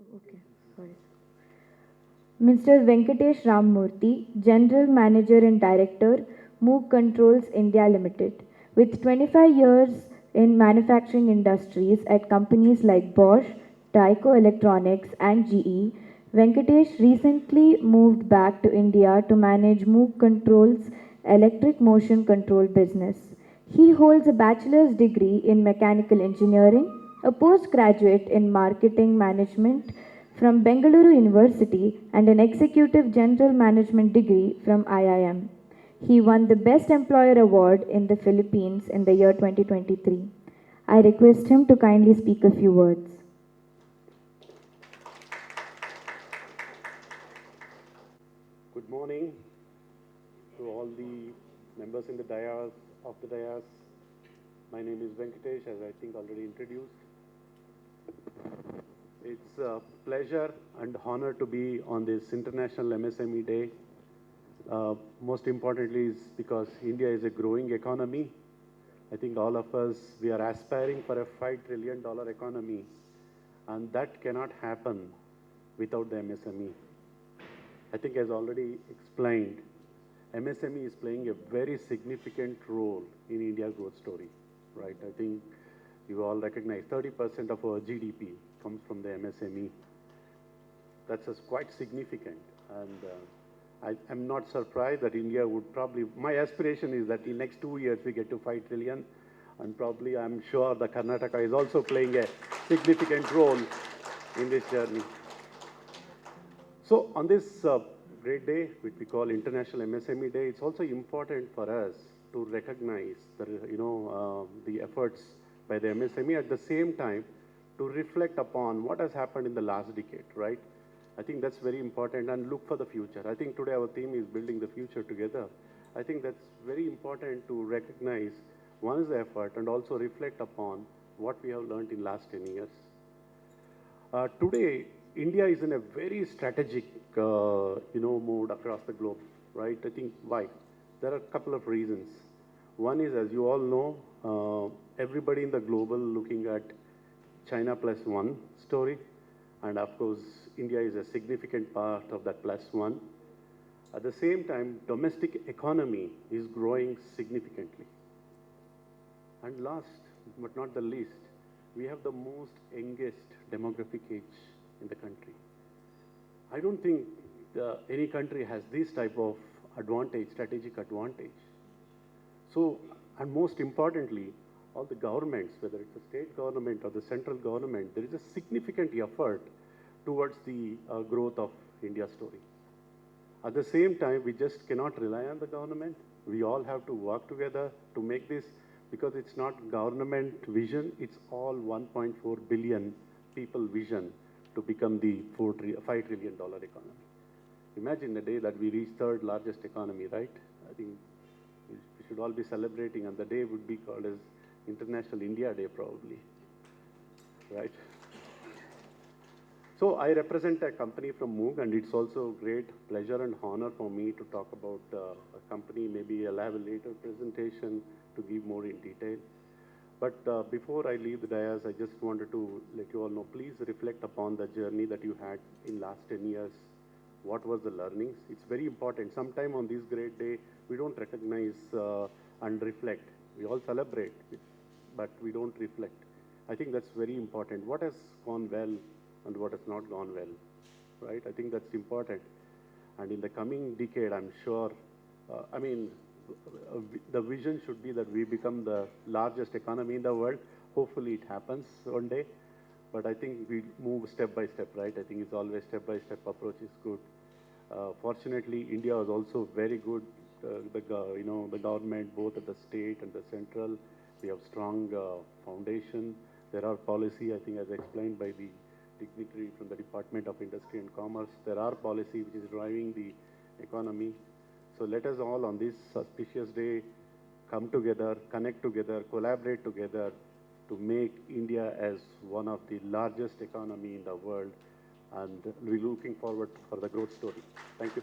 Okay, sorry. Mr. Venkatesh Ramamurthy, General Manager and Director, Moog Controls India Limited. With 25 years in manufacturing industries at companies like Bosch, Tyco Electronics, and GE, Venkatesh recently moved back to India to manage Moog Controls' electric motion control business. He holds a bachelor's degree in mechanical engineering, a postgraduate in marketing management from Bangalore University, and an executive general management degree from IIM. He won the Best Employer Award in the Philippines in the year 2023. I request him to kindly speak a few words. Good morning to all the members in the dais, of the dais. My name is Venkatesh, as I think already introduced. It's a pleasure and honor to be on this International MSME Day. Most importantly is because India is a growing economy. I think all of us, we are aspiring for a $5 trillion economy, and that cannot happen without the MSME. I think as already explained, MSME is playing a very significant role in India's growth story, right? I think you all recognize 30% of our GDP comes from the MSME. That's quite significant. And I'm not surprised that India would probably, my aspiration is that in next 2 years we get to 5 trillion. And probably I'm sure the Karnataka is also playing a significant role in this journey. So on this great day, which we call International MSME Day, it's also important for us to recognize the efforts by the MSME, at the same time to reflect upon what has happened in the last decade, right? I think that's very important, and look for the future. I think today our theme is building the future together. I think that's very important to recognize one's effort and also reflect upon what we have learned in last 10 years. Today, India is in a very strategic, mode across the globe, right? I think why? There are a couple of reasons. One is, as you all know, everybody in the global looking at China plus one story. And of course, India is a significant part of that plus one. At the same time, domestic economy is growing significantly. And last but not the least, we have the most youngest demographic age in the country. I don't think any country has this type of advantage, strategic advantage. So, and most importantly, all the governments, whether it's the state government or the central government, there is a significant effort towards the growth of India's story. At the same time, we just cannot rely on the government. We all have to work together to make this, because it's not government vision, it's all 1.4 billion people vision to become the $5 trillion economy. Imagine the day that we reach third largest economy, right? I think we should all be celebrating, and the day would be called as International India Day probably, right? So I represent a company from Moog, and it's also a great pleasure and honor for me to talk about a company. Maybe I'll have a later presentation to give more in detail. But before I leave the dais, I just wanted to let you all know, please reflect upon the journey that you had in last 10 years. What was the learnings? It's very important. Sometime on this great day, we don't recognize and reflect. We all celebrate, but we don't reflect. I think that's very important. What has gone well and what has not gone well, right? I think that's important. And in the coming decade, I'm sure, the vision should be that we become the largest economy in the world. Hopefully it happens one day. But I think we move step by step, right? I think it's always step-by-step approach is good. Fortunately, India was also very good. The government, both at the state and the central, we have strong foundation. There are policy, I think, as explained by the dignitary from the Department of Industry and Commerce. There are policy which is driving the economy. So let us all on this auspicious day come together, connect together, collaborate together to make India as one of the largest economy in the world. And we're looking forward for the growth story. Thank you.